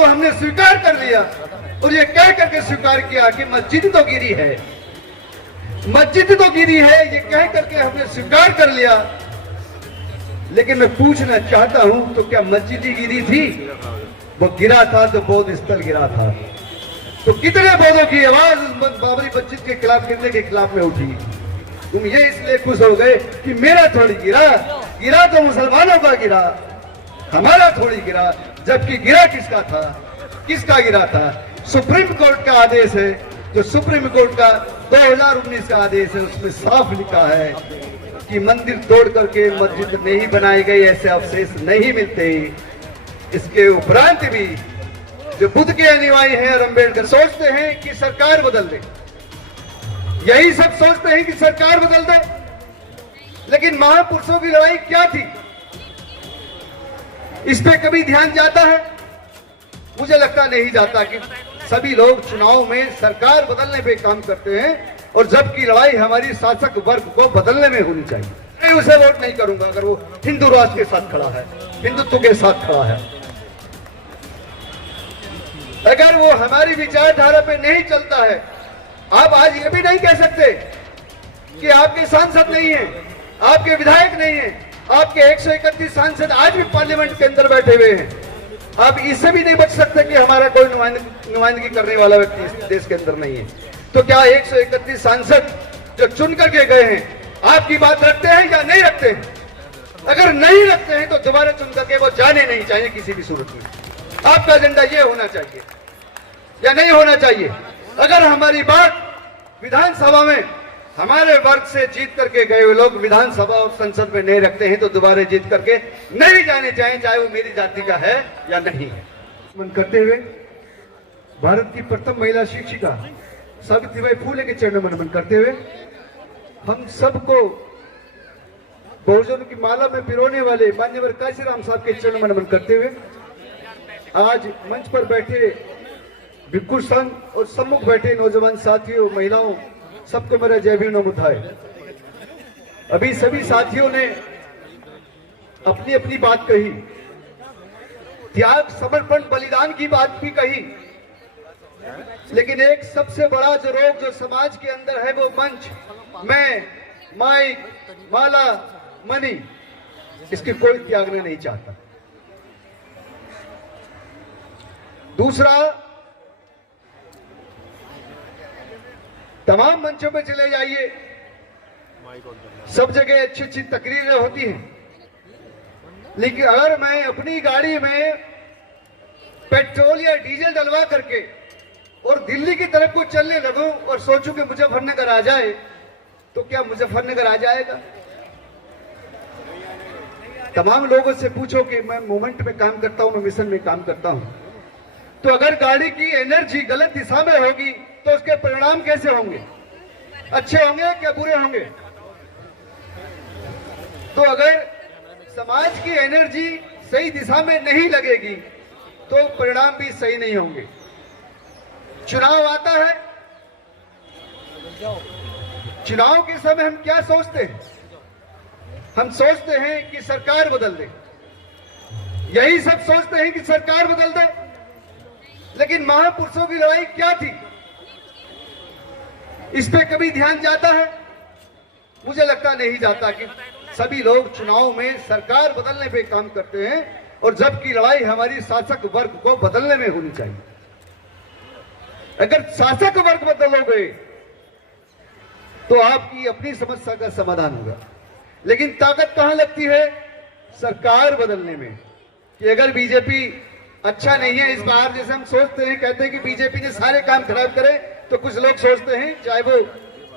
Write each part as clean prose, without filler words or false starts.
को हमने स्वीकार कर लिया और ये कह करके स्वीकार किया कि मस्जिद तो गिरी है, मस्जिद तो गिरी है, ये कह करके हमने स्वीकार कर लिया। लेकिन मैं पूछना चाहता हूं, तो क्या मस्जिद ही गिरी थी? वो गिरा था तो बौद्ध स्थल गिरा था। तो कितने बौद्धों की आवाज बाबरी मस्जिद के खिलाफ, गिरने के खिलाफ में उठी? तुम ये इसलिए खुश हो गए कि मेरा थोड़ी गिरा, गिरा तो मुसलमानों का गिरा, हमारा थोड़ी गिरा। जबकि गिरा किसका था? किसका गिरा था? सुप्रीम कोर्ट का आदेश है, जो सुप्रीम कोर्ट का 2019 का आदेश है, उसमें साफ लिखा है कि मंदिर तोड़ करके मस्जिद नहीं बनाई गई, ऐसे अवशेष नहीं मिलते। इसके उपरांत भी जो बुद्ध के अनुयायी हैं और अम्बेडकर सोचते हैं कि सरकार बदल दे, यही सब सोचते हैं कि सरकार बदल दे। लेकिन महापुरुषों की लड़ाई क्या थी, इस पे कभी ध्यान जाता है? मुझे लगता नहीं जाता कि सभी लोग चुनाव में सरकार बदलने पे काम करते हैं, और जबकि लड़ाई हमारी शासक वर्ग को बदलने में होनी चाहिए। मैं उसे वोट नहीं करूंगा अगर वो हिंदू राष्ट्र के साथ खड़ा है, हिंदुत्व के साथ खड़ा है। अगर वो हमारी विचारधारा पे नहीं चलता है, आप आज ये भी नहीं कह सकते कि आपके सांसद नहीं है, आपके विधायक नहीं है, आपके 131 सांसद आज भी पार्लियामेंट के अंदर बैठे हुए हैं। आप इससे भी नहीं बच सकते कि हमारा कोई नुमाइंदगी करने वाला व्यक्ति इस देश के अंदर नहीं है। तो क्या 131 सांसद जो चुन करके गए हैं आपकी बात रखते हैं या नहीं रखते हैं? अगर नहीं रखते हैं तो दोबारा चुन करके वो जाने नहीं चाहिए किसी भी सूरत में। आपका एजेंडा ये होना चाहिए या नहीं होना चाहिए? अगर हमारी बात विधानसभा में हमारे वर्ग से जीत करके गए हुए लोग विधानसभा और संसद में नहीं रखते हैं तो दोबारा जीत करके नहीं जाने चाहिए, चाहे वो मेरी जाति का है या नहीं है। मन करते हुए भारत की प्रथम महिला शिक्षिका सावित्रीबाई फुले के चरणों में नमन करते हुए हम सबको बहुजनों की माला में पिरोने वाले मान्यवर काशीराम साहब के चरणों में नमन करते हुए आज मंच पर बैठे भिक्षु संघ और सम्मुख बैठे नौजवान साथियों, महिलाओं, सबको मेरा जय भीम नमो बुधाए। अभी सभी साथियों ने अपनी अपनी बात कही, त्याग, समर्पण, बलिदान की बात भी कही, लेकिन एक सबसे बड़ा जो रोग जो समाज के अंदर है वो मंच, मैं, माइक, माला, मनी, इसकी कोई त्यागना नहीं चाहता। दूसरा, तमाम मंचों पे चले जाइए, सब जगह अच्छी अच्छी तकरीरें होती हैं, लेकिन अगर मैं अपनी गाड़ी में पेट्रोल या डीजल डलवा करके और दिल्ली की तरफ को चलने लगूं और सोचूं कि मुजफ्फरनगर आ जाए, तो क्या मुजफ्फरनगर आ जाएगा? तमाम लोगों से पूछो कि मैं मूवमेंट में काम करता हूं, मैं मिशन में काम करता हूं, तो अगर गाड़ी की एनर्जी गलत दिशा में होगी तो उसके परिणाम कैसे होंगे? अच्छे होंगे क्या बुरे होंगे? तो अगर समाज की एनर्जी सही दिशा में नहीं लगेगी तो परिणाम भी सही नहीं होंगे। चुनाव आता है, चुनाव के समय हम क्या सोचते हैं? हम सोचते हैं कि सरकार बदल दे, यही सब सोचते हैं कि सरकार बदल दे। लेकिन महापुरुषों की लड़ाई क्या थी, इस पे कभी ध्यान जाता है? मुझे लगता नहीं जाता कि सभी लोग चुनाव में सरकार बदलने पे काम करते हैं, और जबकि लड़ाई हमारी शासक वर्ग को बदलने में होनी चाहिए। अगर शासक वर्ग बदलोगे तो आपकी अपनी समस्या का समाधान होगा, लेकिन ताकत कहां लगती है? सरकार बदलने में। कि अगर बीजेपी अच्छा नहीं है इस बार, जैसे हम सोचते हैं, कहते हैं कि बीजेपी ने सारे काम खराब करे, तो कुछ लोग सोचते हैं, चाहे वो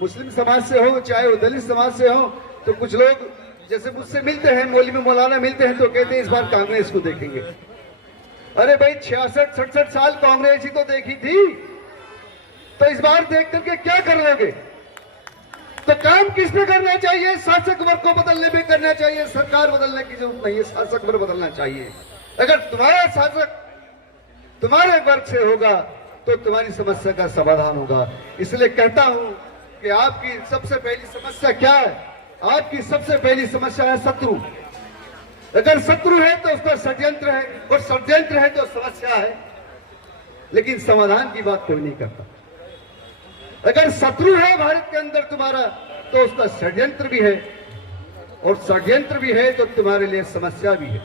मुस्लिम समाज से हो, चाहे वो दलित समाज से हो, तो कुछ लोग जैसे मुझसे मिलते हैं, मौलवी में मौलाना मिलते हैं, तो कहते हैं इस बार कांग्रेस को देखेंगे। अरे भाई 66-67 साल कांग्रेस ही तो देखी थी, तो इस बार देख करके क्या कर लोगे? तो काम किस पे करना चाहिए? शासक वर्ग को बदलने पे करना चाहिए। सरकार बदलने की जरूरत नहीं है, शासक वर्ग बदलना चाहिए। अगर तुम्हारा शासक तुम्हारे वर्ग से होगा तो तुम्हारी समस्या का समाधान होगा। इसलिए कहता हूं कि आपकी सबसे पहली समस्या क्या है? आपकी सबसे पहली समस्या है शत्रु। अगर शत्रु है तो उस पर षड्यंत्र है, और षड्यंत्र है तो समस्या है। लेकिन समाधान की बात कोई नहीं करता। अगर शत्रु है भारत के अंदर तुम्हारा, तो उसका षड्यंत्र भी है, और षड्यंत्र भी है तो तुम्हारे लिए समस्या भी है।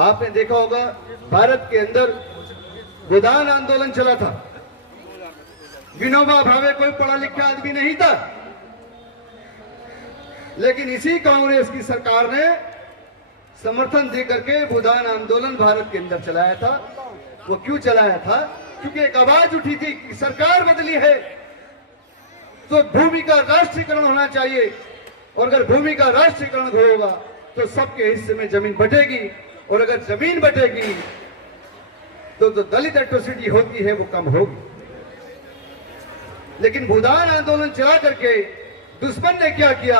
आपने देखा होगा भारत के अंदर गोदान आंदोलन चला था। विनोबा भावे कोई पढ़ा लिखा आदमी नहीं था, लेकिन इसी कांग्रेस की सरकार ने समर्थन दे करके गोदान आंदोलन भारत के अंदर चलाया था। वो क्यों चलाया था? क्योंकि एक आवाज उठी थी कि सरकार बदली है तो भूमि का राष्ट्रीयकरण होना चाहिए, और अगर भूमि का राष्ट्रीयकरण होगा तो सबके हिस्से में जमीन बटेगी, और अगर जमीन बटेगी तो दलित एट्रोसिटी होती है वो कम होगी। लेकिन गोदान आंदोलन चला करके दुश्मन ने क्या किया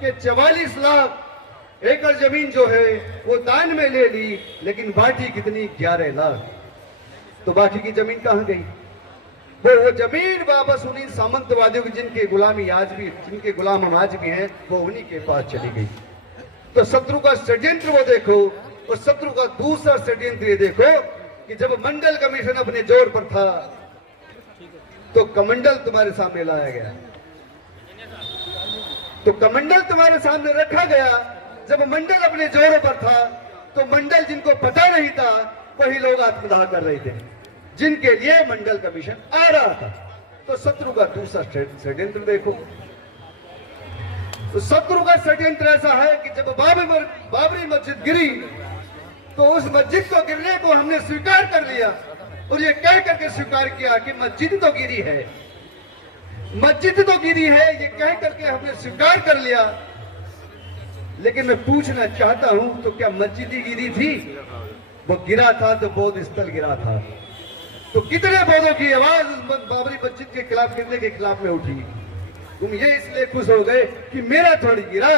कि 44 लाख एकड़ जमीन जो है वो दान में ले ली, लेकिन बांटी कितनी? 11 लाख। तो बाकी की जमीन कहां गई? वो जमीन वापस उन्हीं सामंतवादियों की जिनके गुलामी आज भी, जिनके गुलाम हम आज भी हैं, वो उन्हीं के पास चली गई। तो शत्रु का षड्यंत्र वो देखो, और शत्रु का दूसरा षड्यंत्र ये देखो कि जब मंडल कमीशन अपने जोर पर था तो कमंडल तुम्हारे सामने लाया गया, तो कमंडल तुम्हारे सामने रखा गया। जब मंडल अपने जोरों पर था तो मंडल जिनको पता नहीं था वही लोग आत्मदाह कर रहे थे, जिनके लिए मंडल कमीशन आ रहा था। तो शत्रु का दूसरा षड्यंत्र देखो। तो शत्रु का षड्यंत्र ऐसा है कि जब बाबरी मस्जिद गिरी तो उस मस्जिद को गिरने को हमने स्वीकार कर लिया, और ये कह करके स्वीकार किया कि मस्जिद तो गिरी है, मस्जिद तो गिरी है, ये कह करके हमने स्वीकार कर लिया। लेकिन मैं पूछना चाहता हूं, तो क्या मस्जिद ही गिरी थी? वो गिरा था तो बौद्ध स्थल गिरा था। तो कितने बौद्धों की आवाज उस बाबरी मस्जिद के खिलाफ, गिरने के खिलाफ में उठी? तुम ये इसलिए खुश हो गए कि मेरा थोड़ी गिरा,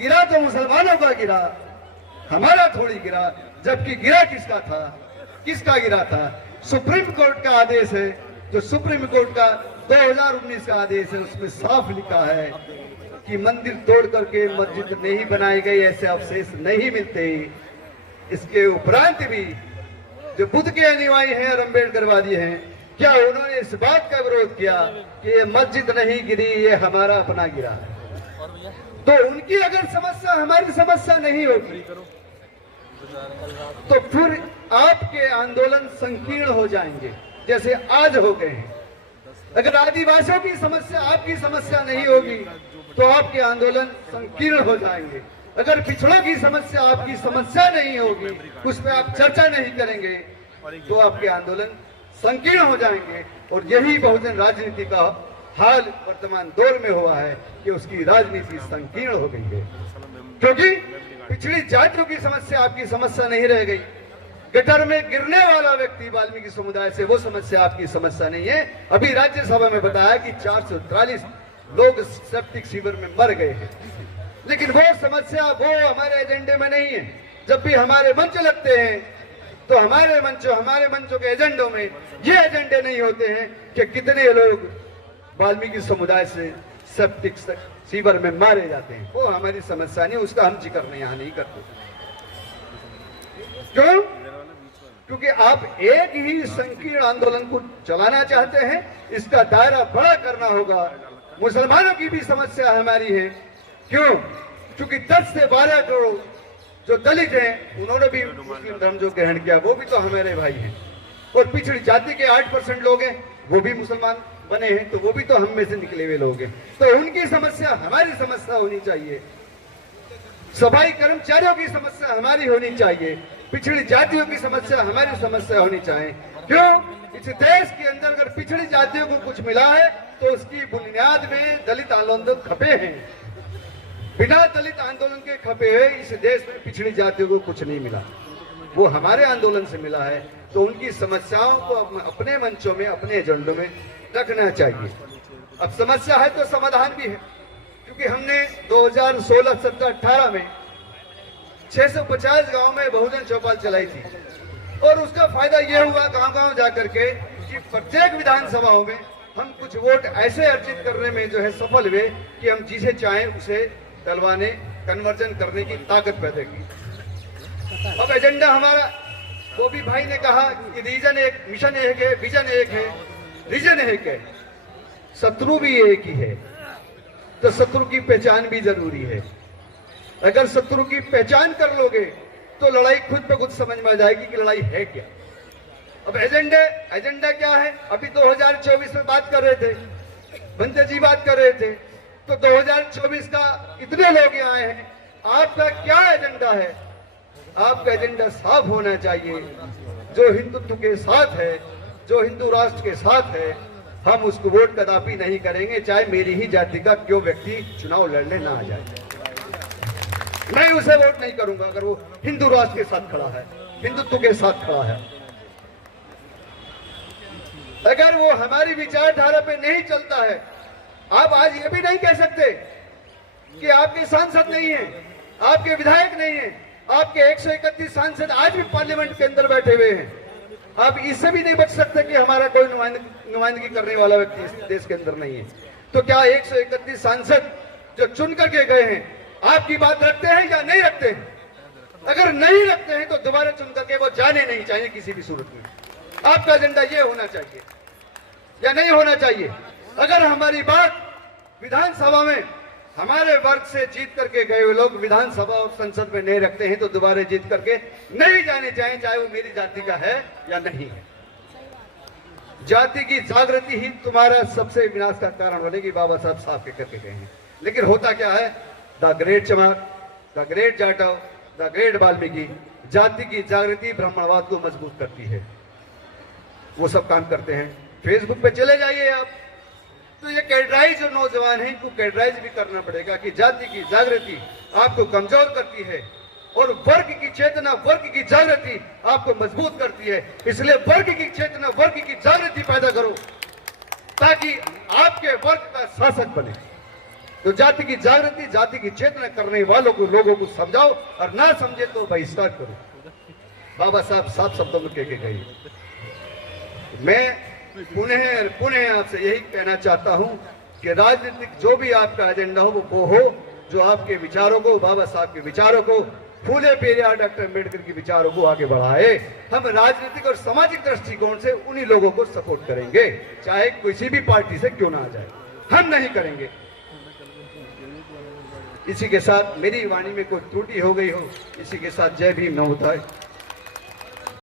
गिरा तो मुसलमानों का गिरा, हमारा थोड़ी गिरा। जबकि गिरा किसका था? किसका गिरा था? सुप्रीम कोर्ट का आदेश है, जो सुप्रीम कोर्ट का 2019 का आदेश है, उसमें साफ लिखा है कि मंदिर तोड़ करके मस्जिद नहीं बनाई गई, ऐसे अवशेष नहीं मिलते। इसके उपरांत भी जो बुद्ध के अनुयायी हैं और अम्बेडकरवादी हैं, क्या उन्होंने इस बात का विरोध किया कि ये मस्जिद नहीं गिरी, ये हमारा अपना गिरा? तो उनकी अगर समस्या हमारी समस्या नहीं होगी तो फिर आपके आंदोलन संकीर्ण हो जाएंगे, जैसे आज हो गए हैं। अगर आदिवासियों की समस्या आपकी समस्या नहीं होगी तो आपके आंदोलन संकीर्ण हो जाएंगे। अगर पिछड़ों की समस्या आपकी समस्या नहीं होगी, उस पर आप चर्चा नहीं करेंगे, तो आपके आंदोलन संकीर्ण हो जाएंगे। और यही बहुजन राजनीति का हाल वर्तमान दौर में हुआ है कि उसकी राजनीति संकीर्ण हो गई है, क्योंकि पिछड़ी जातियों की समस्या आपकी समस्या नहीं रह गई। गटर में गिरने वाला व्यक्ति वाल्मीकि समुदाय से, वो समस्या आपकी समस्या नहीं है। अभी राज्यसभा में बताया कि 443 लोग सेप्टिक सीवर में मर गए हैं, लेकिन वो समस्या वो हमारे एजेंडे में नहीं है। जब भी हमारे मंच लगते हैं तो हमारे मंचों के एजेंडों में ये एजेंडे नहीं होते हैं कि कितने लोग वाल्मीकि समुदाय से सेप्टिक सीवर में मारे जाते हैं। वो हमारी समस्या नहीं, उसका हम जिक्र यहाँ नहीं करते। क्यों? क्योंकि आप एक ही संकीर्ण आंदोलन को चलाना चाहते हैं, इसका दायरा बड़ा करना होगा। मुसलमानों की भी समस्या हमारी है। क्यों? क्योंकि 10 से 12 करोड़ जो दलित हैं, उन्होंने भी मुस्लिम धर्म जो ग्रहण किया, वो भी तो हमारे भाई हैं। और पिछड़ी जाति के 8% लोग हैं, वो भी मुसलमान बने हैं, तो वो भी तो हम में से निकले हुए लोग हैं। तो उनकी समस्या हमारी समस्या होनी चाहिए, सफाई कर्मचारियों की समस्या हमारी होनी चाहिए, पिछड़ी जातियों की समस्या हमारी समस्या होनी चाहिए। क्यों? इस देश के अंदर अगर पिछड़ी जातियों को कुछ मिला है तो उसकी बुनियाद में दलित आंदोलन खपे हैं। बिना दलित आंदोलन के खपे हुए इस देश में पिछड़ी जातियों को कुछ नहीं मिला, वो हमारे आंदोलन से मिला है। तो उनकी समस्याओं को अपने मंचों में, अपने एजेंडों में रखना चाहिए। अब समस्या है तो समाधान भी है, क्योंकि हमने 2016, 17, 18 में 650 गांव में बहुजन चौपाल चलाई थी, और उसका फायदा यह हुआ गांव-गांव जाकर के कि प्रत्येक विधानसभाओं में हम कुछ वोट ऐसे अर्जित करने में जो है सफल हुए कि हम जिसे चाहें उसे डलवाने, कन्वर्जन करने की ताकत पैदा की। अब एजेंडा हमारा वो भी भाई ने कहा कि रीजन एक, मिशन एक है, विजन एक है, रीजन एक है, शत्रु भी एक ही है। तो शत्रु की पहचान भी जरूरी है। अगर शत्रु की पहचान कर लोगे तो लड़ाई खुद पे खुद समझ में आ जाएगी कि लड़ाई है क्या। अब एजेंडा क्या है? अभी 2024 में बात कर रहे थे, बंदे जी बात कर रहे थे, तो 2024 का इतने लोग यहाँ आए हैं, आपका क्या एजेंडा है? आपका एजेंडा साफ होना चाहिए। जो हिंदुत्व के साथ है, जो हिंदू राष्ट्र के साथ है, हम उसको वोट कदापि नहीं करेंगे, चाहे मेरी ही जाति का क्यों व्यक्ति चुनाव लड़ने ना आ जाए। मैं उसे वोट नहीं करूंगा अगर वो हिंदू राष्ट्र के साथ खड़ा है, हिंदुत्व के साथ खड़ा है। अगर वो हमारी विचारधारा पे नहीं चलता है, आप आज ये भी नहीं कह सकते कि आपके सांसद नहीं है, आपके विधायक नहीं है, आपके 131 सांसद आज भी पार्लियामेंट के अंदर बैठे हुए हैं। आप इससे भी नहीं बच सकते कि हमारा कोई नुमाइंदगी करने वाला व्यक्ति इस देश के अंदर नहीं है। तो क्या 131 सांसद जो चुन करके गए हैं आपकी बात रखते हैं या नहीं रखते हैं? अगर नहीं रखते हैं तो दोबारा चुन करके वो जाने नहीं चाहिए किसी भी सूरत में। आपका एजेंडा ये होना चाहिए या नहीं होना चाहिए? अगर हमारी बात विधानसभा में हमारे वर्ग से जीत करके गए हुए लोग विधानसभा और संसद में नहीं रखते हैं तो दोबारा जीत करके नहीं जाने चाहिए, चाहे वो मेरी जाति का है या नहीं है। जाति की जागृति ही तुम्हारा सबसे विनाश का कारण बनेगी, बाबा साहब साफ के करके गए हैं। लेकिन होता क्या है? द ग्रेट चमार, the great Jatav, the great Valmiki जाति की जागृति ब्राह्मणवाद को मजबूत करती है। वो सब काम करते हैं। फेसबुक पे चले जाइए आप, तो ये कैडराइज जो नौजवान हैं इनको कैडराइज भी करना पड़ेगा कि जाति की जागृति आपको कमजोर करती है और वर्ग की चेतना, वर्ग की जागृति आपको मजबूत करती है। इसलिए वर्ग की चेतना, वर्ग की जागृति पैदा करो ताकि आपके वर्ग का शासक बने। तो जाति की जागृति, जाति की चेतना करने वालों को, लोगों को समझाओ और ना समझे तो बहिष्कार करो। बाबा साहब साफ शब्दों में कह के गए। मैं पुनः आपसे यही कहना चाहता हूं कि राजनीतिक जो भी आपका एजेंडा हो वो हो जो आपके विचारों को, बाबा साहब के विचारों को, फूले पेरियार डॉक्टर अम्बेडकर के विचारों को आगे बढ़ाए। हम राजनीतिक और सामाजिक दृष्टिकोण से उन्हीं लोगों को सपोर्ट करेंगे, चाहे किसी भी पार्टी से क्यों ना आ जाए, हम नहीं करेंगे। इसी के साथ मेरी वाणी में कोई त्रुटि हो गई हो, इसी के साथ जय भीम न होता है।